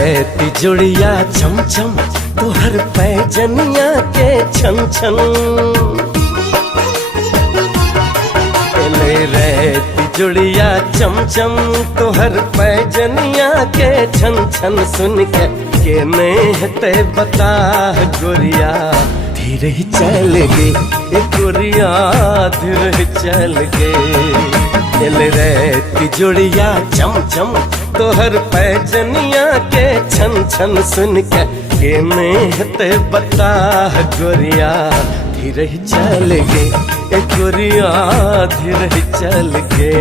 तिजोड़िया छम छम तोहर पैजनिया के छन छन। रे तिजोड़िया चम चम तोहर पैजनिया के छन छन सुन के नहीं ते बता गोरिया धीरे ही चल गे ए गोरिया धीरे ही चल गे। रे तिजोड़िया चम चम तोहर पैजनिया के छन छन सुन के नहीं ते बता गोरिया धीरे ही चल गे ए गोरिया धीरे ही चल गे।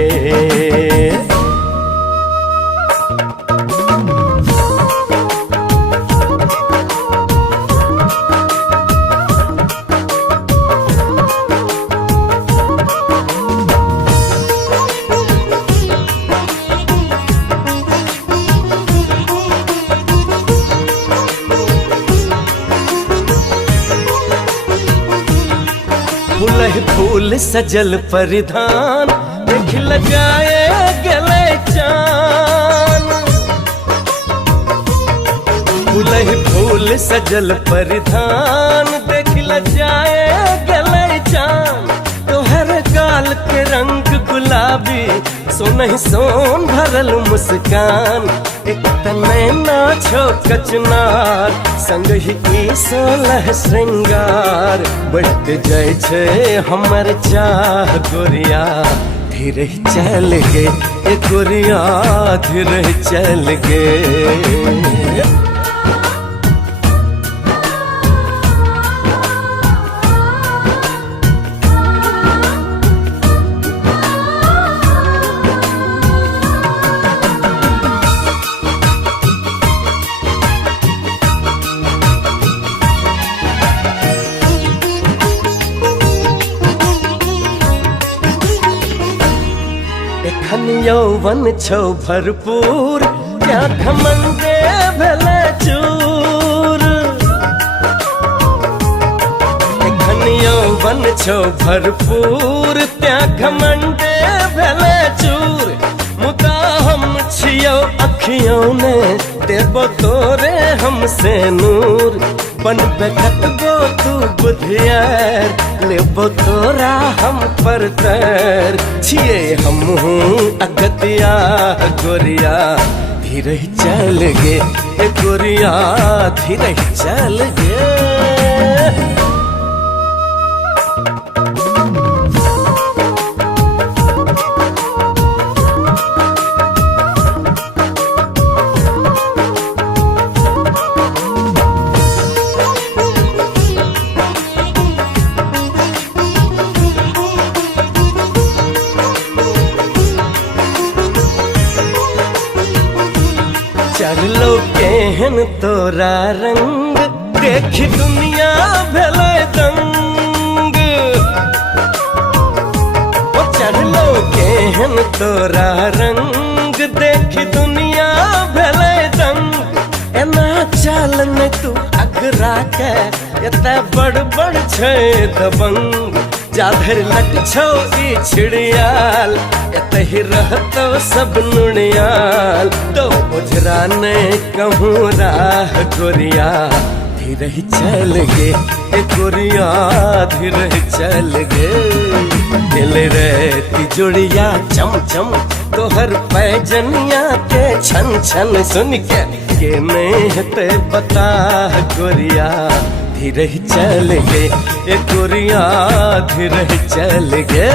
फूल फूल सजल परिधान देख लगाए गले चान। फूल फूल सजल परिधान देख लगाए गले चान। तोहर गाल के रंग गुलाबी सोनहि सोन भरल मुस्कान। एक तने नाछो कचनार संग ही ई सोलह श्रृंगार। बढ़ते जाय छे हमर चाह गोरिया धीरे ही चल गे ए गोरिया धीरे ही चल गे। एखन यौवन छौ भरपूर क्या घमंडे भेले चूर। एखन यौवन छौ भरपूर त्या घमंडे भेले चूर। मुदा हम छियौ अखियों ने देबो तोरे हमसे नूर। बनबे कतबो तू बुधियार लेबो तोरा हम पर तर। छिए हम अगतिया गोरिया धीरे ही चल गे ए गोरिया धीरे ही चल गे। चढ़लो केहन तोरा रंग देखी दुनिया भेले दंग। ओ चढ़लो केहन तोरा रंग देखी दुनिया भेले दंग। एना चाल न तू अगरा के एते बड़ बड़ छे दबंग। जाधर लट छौ ई छिड़ियाल एते ही रहतो सब नुनियाल। तो उजरा ने कहूँ राह गोरिया धीरे ही चल गे ए गोरिया धीरे ही चल गे। रे तिजोड़िया चम चम तोहर पैजनिया के छन छन सुन के नहीं ते बता गोरिया धीरे ही चल गे ए गोरिया धीरे ही चल गे।